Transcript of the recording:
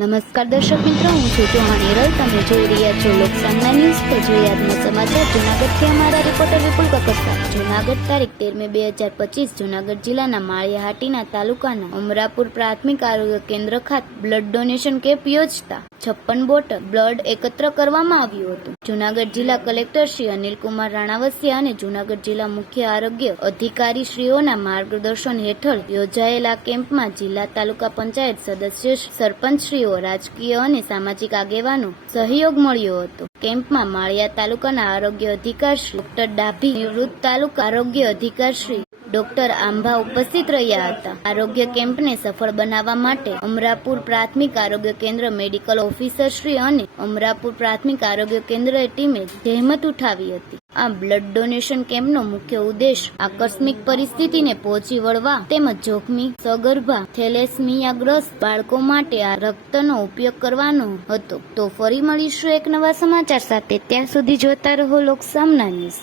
નમસ્કાર દર્શક મિત્રો, હું છું ચૌહાણ હિરલ. તમે જોઈ રહ્યા છો લોકસામના ન્યૂઝ. તો જોઈએ આજના સમાચાર. જૂનાગઢથી અમારા રિપોર્ટર વિપુલ કકરસા. જૂનાગઢ તારીખ 13/મે 2025 જૂનાગઢ જિલ્લાના માળિયાહાટીના તાલુકાના અમરાપુર પ્રાથમિક આરોગ્ય કેન્દ્ર ખાતે બ્લડ ડોનેશન કેમ્પ યોજતા 56 બોટલ બ્લડ એકત્ર કરવામાં આવ્યું હતું. જૂનાગઢ જિલ્લા કલેક્ટર શ્રી અનિલકુમાર રાણાવસિયા અને જૂનાગઢ જિલ્લા મુખ્ય આરોગ્ય અધિકારી શ્રીઓના માર્ગદર્શન હેઠળ યોજાયેલા કેમ્પમાં જિલ્લા તાલુકા પંચાયત સદસ્ય, સરપંચ શ્રીઓ, રાજકીય અને સામાજિક આગેવાનો સહયોગ મળ્યો હતો. કેમ્પમાં માળિયા તાલુકાના આરોગ્ય અધિકારી શ્રી ડોક્ટર ડાભી, નિવૃત્ત તાલુકા આરોગ્ય અધિકારી શ્રી ડોક્ટર આંભા ઉપસ્થિત રહ્યા હતા. આરોગ્ય કેમ્પને સફળ બનાવવા માટે અમરાપુર પ્રાથમિક આરોગ્ય કેન્દ્ર મેડિકલ ઓફિસર શ્રી અને અમરાપુર પ્રાથમિક આરોગ્ય કેન્દ્ર ટીમે જહેમત ઉઠાવી હતી. આ બ્લડ ડોનેશન કેમ્પનો મુખ્ય ઉદ્દેશ આકસ્મિક પરિસ્થિતિને પહોંચી વળવા તેમજ જોખમી સગર્ભા થેલેસમિયાગ્રસ્ત બાળકો માટે આ રક્તનો ઉપયોગ કરવાનો હતો. તો ફરી મળીશું એક નવા સમાચાર સાથે. ત્યાં સુધી જોતા રહો લોકસામના ન્યૂઝ.